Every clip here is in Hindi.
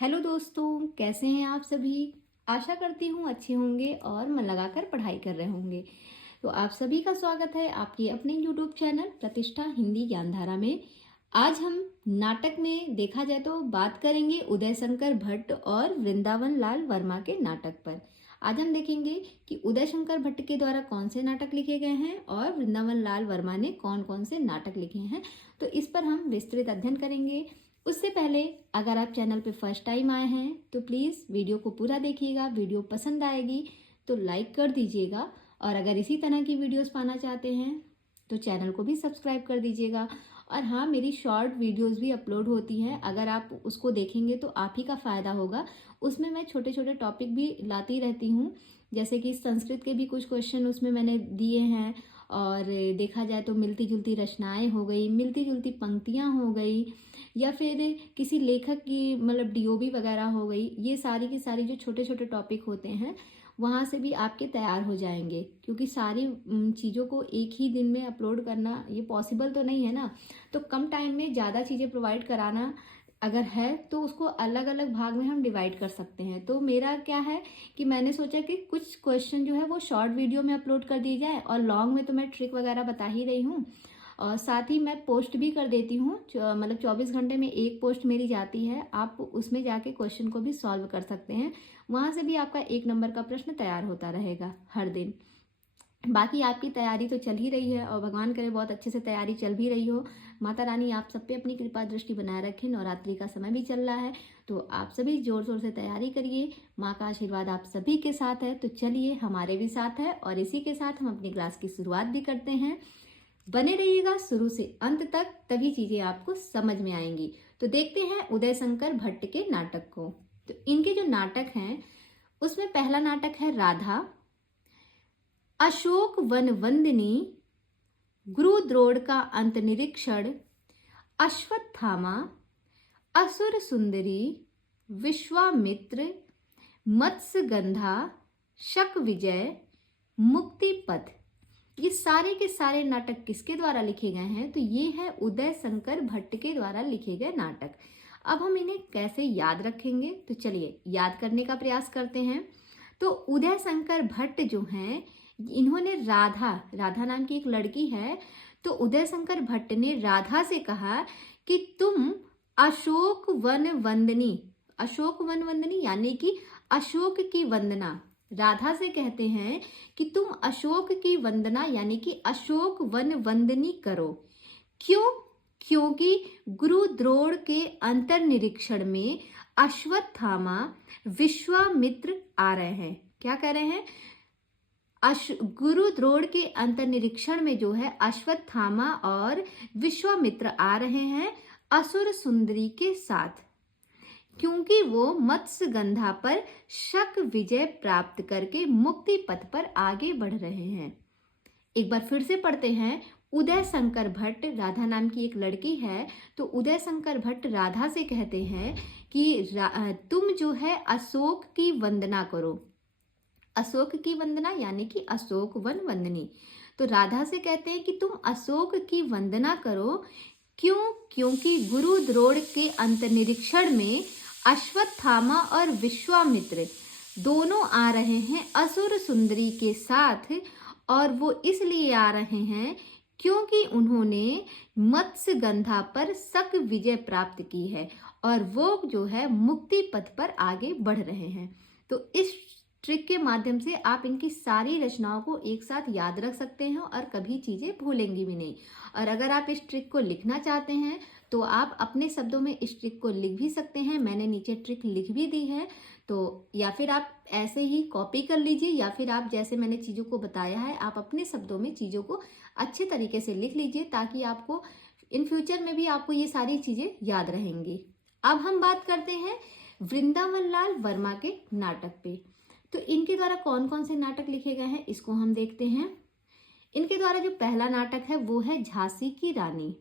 हेलो दोस्तों, कैसे हैं आप सभी। आशा करती हूँ अच्छे होंगे और मन लगाकर पढ़ाई कर रहे होंगे। तो आप सभी का स्वागत है आपके अपने यूट्यूब चैनल प्रतिष्ठा हिंदी ज्ञानधारा में। आज हम नाटक में देखा जाए तो बात करेंगे उदय शंकर भट्ट और वृंदावन लाल वर्मा के नाटक पर। आज हम देखेंगे कि उदय शंकर भट्ट के द्वारा कौन से नाटक लिखे गए हैं और वृंदावन लाल वर्मा ने कौन कौन से नाटक लिखे हैं, तो इस पर हम विस्तृत अध्ययन करेंगे। उससे पहले अगर आप चैनल पे फर्स्ट टाइम आए हैं तो प्लीज़ वीडियो को पूरा देखिएगा। वीडियो पसंद आएगी तो लाइक कर दीजिएगा और अगर इसी तरह की वीडियोस पाना चाहते हैं तो चैनल को भी सब्सक्राइब कर दीजिएगा। और हाँ, मेरी शॉर्ट वीडियोस भी अपलोड होती हैं, अगर आप उसको देखेंगे तो आप ही का फ़ायदा होगा। उसमें मैं छोटे छोटे टॉपिक भी लाती रहती हूँ, जैसे कि संस्कृत के भी कुछ क्वेश्चन उसमें मैंने दिए हैं। और देखा जाए तो मिलती जुलती रचनाएं हो गई, मिलती जुलती पंक्तियाँ हो गई, या फिर किसी लेखक की मतलब डीओबी वगैरह हो गई। ये सारी की सारी जो छोटे छोटे टॉपिक होते हैं वहाँ से भी आपके तैयार हो जाएंगे, क्योंकि सारी चीज़ों को एक ही दिन में अपलोड करना ये पॉसिबल तो नहीं है ना। तो कम टाइम में ज़्यादा चीज़ें प्रोवाइड कराना अगर है तो उसको अलग अलग भाग में हम डिवाइड कर सकते हैं। तो मेरा क्या है कि मैंने सोचा कि कुछ क्वेश्चन जो है वो शॉर्ट वीडियो में अपलोड कर दिए जाए, और लॉन्ग में तो मैं ट्रिक वगैरह बता ही रही हूँ। और साथ ही मैं पोस्ट भी कर देती हूँ, मतलब 24 घंटे में एक पोस्ट मेरी जाती है। आप उसमें जाके क्वेश्चन को भी सॉल्व कर सकते हैं, वहाँ से भी आपका 1 नंबर का प्रश्न तैयार होता रहेगा हर दिन। बाकी आपकी तैयारी तो चल ही रही है और भगवान करे बहुत अच्छे से तैयारी चल भी रही हो। माता रानी आप सब पे अपनी कृपा दृष्टि बनाए रखें। नवरात्रि का समय भी चल रहा है तो आप सभी जोर शोर से तैयारी करिए। माँ का आशीर्वाद आप सभी के साथ है, तो चलिए हमारे भी साथ है। और इसी के साथ हम अपनी क्लास की शुरुआत भी करते हैं। बने रहिएगा शुरू से अंत तक, तभी चीजें आपको समझ में आएंगी। तो देखते हैं उदय शंकर भट्ट के नाटक को। तो इनके जो नाटक हैं उसमें पहला नाटक है राधा, अशोक वन वंदिनी, गुरुद्रोण का अंत निरीक्षण, अश्वत्थामा, असुर सुंदरी, विश्वामित्र, मत्स्यगंधा, शक विजय, मुक्ति पथ। ये सारे के सारे नाटक किसके द्वारा लिखे गए हैं, तो ये है उदय शंकर भट्ट के द्वारा लिखे गए नाटक। अब हम इन्हें कैसे याद रखेंगे, तो चलिए याद करने का प्रयास करते हैं। तो उदय शंकर भट्ट जो हैं, इन्होंने राधा राधा नाम की एक लड़की है, तो उदय शंकर भट्ट ने राधा से कहा कि तुम अशोक वन वंदनी, अशोक वन वंदनी यानी कि अशोक की वंदना, राधा से कहते हैं कि तुम अशोक की वंदना यानी कि अशोक वन वंदनी करो। क्यों? क्योंकि गुरुद्रोण के अंतर निरीक्षण में अश्वत्थामा, विश्वामित्र आ रहे हैं। क्या कह रहे हैं? गुरुद्रोण के अंतर निरीक्षण में जो है अश्वत्थामा और विश्वामित्र आ रहे हैं असुर सुंदरी के साथ, क्योंकि वो मत्स्यगंधा पर शक विजय प्राप्त करके मुक्ति पथ पर आगे बढ़ रहे हैं। एक बार फिर से पढ़ते हैं। उदय शंकर भट्ट, राधा नाम की एक लड़की है, तो उदय शंकर भट्ट राधा से कहते हैं कि तुम जो है अशोक की वंदना करो। अशोक की वंदना यानी कि अशोक वन वंदनी। तो राधा से कहते हैं कि तुम अशोक की वंदना करो। क्यों? क्योंकि गुरुद्रोण के अंतनिरीक्षण में अश्वत्थामा और विश्वामित्र दोनों आ रहे हैं असुर सुंदरी के साथ, और वो इसलिए आ रहे हैं क्योंकि उन्होंने मत्स्यगंधा पर शक विजय प्राप्त की है और वो जो है मुक्ति पथ पर आगे बढ़ रहे हैं। तो इस ट्रिक के माध्यम से आप इनकी सारी रचनाओं को एक साथ याद रख सकते हैं और कभी चीजें भूलेंगी भी नहीं। और अगर आप इस ट्रिक को लिखना चाहते हैं तो आप अपने शब्दों में इस ट्रिक को लिख भी सकते हैं। मैंने नीचे ट्रिक लिख भी दी है, तो या फिर आप ऐसे ही कॉपी कर लीजिए, या फिर आप जैसे मैंने चीज़ों को बताया है आप अपने शब्दों में चीज़ों को अच्छे तरीके से लिख लीजिए, ताकि आपको इन फ्यूचर में भी आपको ये सारी चीज़ें याद रहेंगी। अब हम बात करते हैं वृंदावन लाल वर्मा के नाटक पे। तो इनके द्वारा कौन कौन से नाटक लिखे गए हैं इसको हम देखते हैं। इनके द्वारा जो पहला नाटक है वो है झांसी की रानी।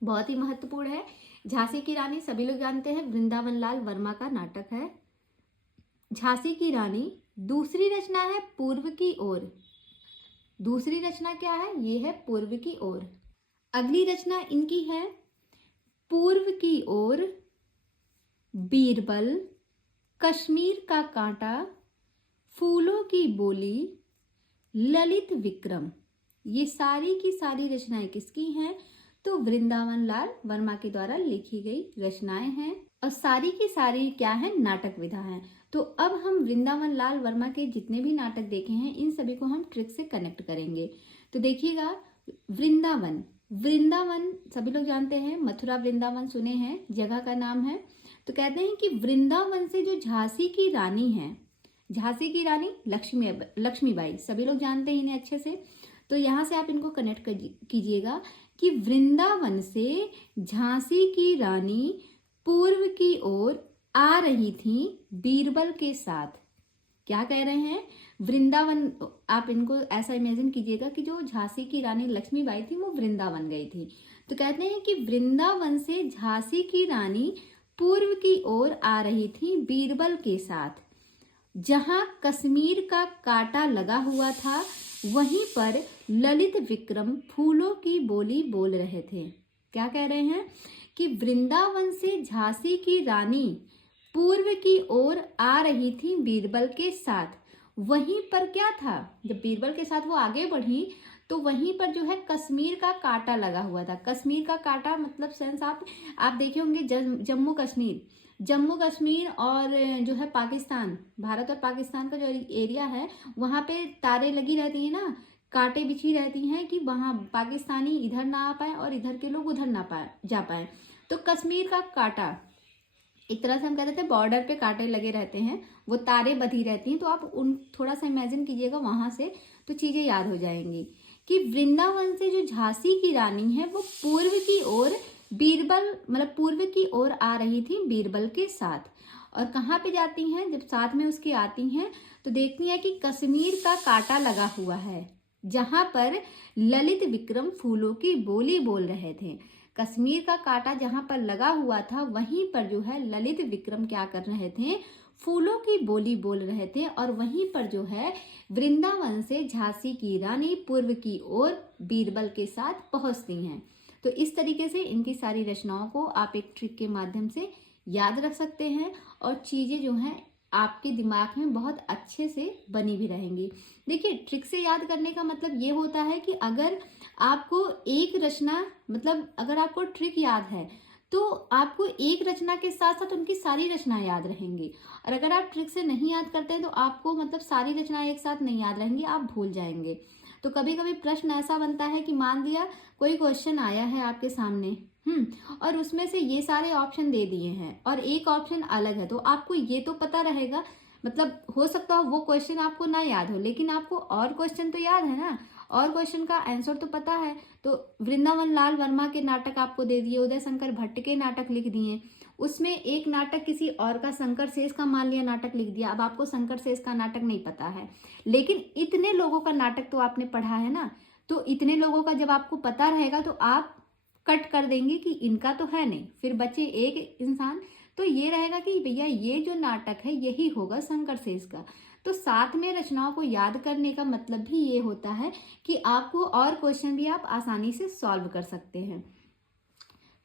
बहुत ही महत्वपूर्ण है। झांसी की रानी सभी लोग जानते हैं, वृंदावन लाल वर्मा का नाटक है झांसी की रानी। दूसरी रचना है पूर्व की ओर। दूसरी रचना क्या है? ये है पूर्व की ओर। अगली रचना इनकी है पूर्व की ओर बीरबल, कश्मीर का कांटा, फूलों की बोली, ललित विक्रम, ये सारी की सारी रचनाएं किसकी हैं? तो वृंदावन लाल वर्मा के द्वारा लिखी गई रचनाएं हैं और सारी की सारी क्या है? नाटक विधा है। तो अब हम वृंदावन लाल वर्मा के जितने भी नाटक देखे हैं इन सभी को हम ट्रिक से कनेक्ट करेंगे। तो देखिएगा, वृंदावन, वृंदावन सभी लोग जानते हैं, मथुरा वृंदावन सुने हैं, जगह का नाम है। तो कहते हैं कि वृंदावन से जो झांसी की रानी है, झांसी की रानी लक्ष्मीबाई, सभी लोग जानते हैं इन्हें अच्छे से। तो यहाँ से आप इनको कनेक्ट कीजिएगा कि वृंदावन से झांसी की रानी पूर्व की ओर आ रही थी बीरबल के साथ। क्या कह रहे हैं? वृंदावन, आप इनको ऐसा इमेजिन कीजिएगा कि जो झांसी की रानी लक्ष्मीबाई थी वो वृंदावन गई थी। तो कहते हैं कि वृंदावन से झांसी की रानी पूर्व की ओर आ रही थी बीरबल के साथ। जहां कश्मीर का कांटा लगा हुआ था वहीं पर ललित विक्रम फूलों की बोली बोल रहे थे। क्या कह रहे हैं? कि वृंदावन से झांसी की रानी पूर्व की ओर आ रही थी बीरबल के साथ। वहीं पर क्या था? जब बीरबल के साथ वो आगे बढ़ी तो वहीं पर जो है कश्मीर का कांटा लगा हुआ था। कश्मीर का कांटा मतलब सेंस आप देखे होंगे, जम्मू कश्मीर, जम्मू कश्मीर और जो है पाकिस्तान, भारत और पाकिस्तान का जो एरिया है वहाँ पे तारे लगी रहती हैं ना, कांटे बिछी रहती हैं कि वहाँ पाकिस्तानी इधर ना आ पाए और इधर के लोग उधर ना जा पाए। तो कश्मीर का कांटा, एक तरह से हम कहते थे बॉर्डर पे कांटे लगे रहते हैं, वो तारे बंधी रहती हैं। तो आप उन थोड़ा सा इमेजिन कीजिएगा वहां से, तो चीजें याद हो जाएंगी कि वृंदावन से जो झांसी की रानी है वो पूर्व की ओर बीरबल मतलब पूर्व की ओर आ रही थी बीरबल के साथ। और कहाँ पे जाती हैं? जब साथ में उसके आती हैं तो देखती हैं कि कश्मीर का कांटा लगा हुआ है जहां पर ललित विक्रम फूलों की बोली बोल रहे थे। कश्मीर का कांटा जहां पर लगा हुआ था वहीं पर जो है ललित विक्रम क्या कर रहे थे? फूलों की बोली बोल रहे थे। और वहीं पर जो है वृंदावन से झांसी की रानी पूर्व की ओर बीरबल के साथ पहुंचती हैं। तो इस तरीके से इनकी सारी रचनाओं को आप एक ट्रिक के माध्यम से याद रख सकते हैं और चीजें जो हैं आपके दिमाग में बहुत अच्छे से बनी भी रहेंगी। देखिए, ट्रिक से याद करने का मतलब ये होता है कि अगर आपको एक रचना मतलब अगर आपको ट्रिक याद है तो आपको एक रचना के साथ साथ उनकी सारी रचनाएं याद रहेंगी। और अगर आप ट्रिक से नहीं याद करते हैं तो आपको मतलब सारी रचनाएं एक साथ नहीं याद रहेंगी, आप भूल जाएंगे। तो कभी कभी प्रश्न ऐसा बनता है कि मान लिया कोई क्वेश्चन आया है आपके सामने, और उसमें से ये सारे ऑप्शन दे दिए हैं और एक ऑप्शन अलग है, तो आपको ये तो पता रहेगा, मतलब हो सकता हो वो क्वेश्चन आपको ना याद हो लेकिन आपको और क्वेश्चन तो याद है ना, और क्वेश्चन का आंसर तो पता है। तो वृंदावन लाल वर्मा के नाटक आपको दे दिए, उदय शंकर भट्ट के नाटक लिख दिए, उसमें एक नाटक किसी और का शंकर शेष का मान लिया नाटक लिख दिया। अब आपको शंकर शेष का नाटक नहीं पता है लेकिन इतने लोगों का नाटक तो आपने पढ़ा है ना, तो इतने लोगों का जब आपको पता रहेगा तो आप कट कर देंगे कि इनका तो है नहीं, फिर बचे एक इंसान, तो ये रहेगा कि भैया ये जो नाटक है यही होगा शंकर शेष का। तो साथ में रचनाओं को याद करने का मतलब भी ये होता है कि आपको और क्वेश्चन भी आप आसानी से सॉल्व कर सकते हैं।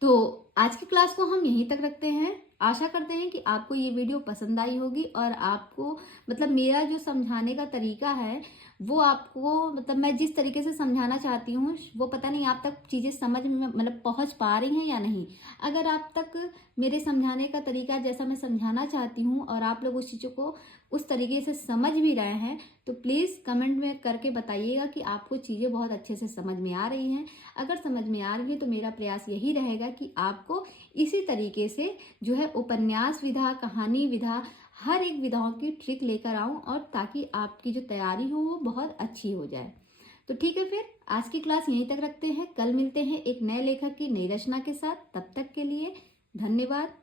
तो आज की क्लास को हम यहीं तक रखते हैं। आशा करते हैं कि आपको ये वीडियो पसंद आई होगी और आपको मतलब मेरा जो समझाने का तरीका है वो आपको मतलब मैं जिस तरीके से समझाना चाहती हूँ वो पता नहीं आप तक चीज़ें समझ में मतलब पहुँच पा रही हैं या नहीं। अगर आप तक मेरे समझाने का तरीका जैसा मैं समझाना चाहती हूँ और आप लोग उस चीज़ों को उस तरीके से समझ भी रहे हैं तो प्लीज़ कमेंट में करके बताइएगा कि आपको चीज़ें बहुत अच्छे से समझ में आ रही हैं। अगर समझ में आ रही है तो मेरा प्रयास यही रहेगा कि आपको इसी तरीके से जो है उपन्यास विधा, कहानी विधा, हर एक विधाओं की ट्रिक लेकर आऊं और ताकि आपकी जो तैयारी हो वो बहुत अच्छी हो जाए। तो ठीक है, फिर आज की क्लास यहीं तक रखते हैं। कल मिलते हैं एक नए लेखक की नई रचना के साथ। तब तक के लिए धन्यवाद।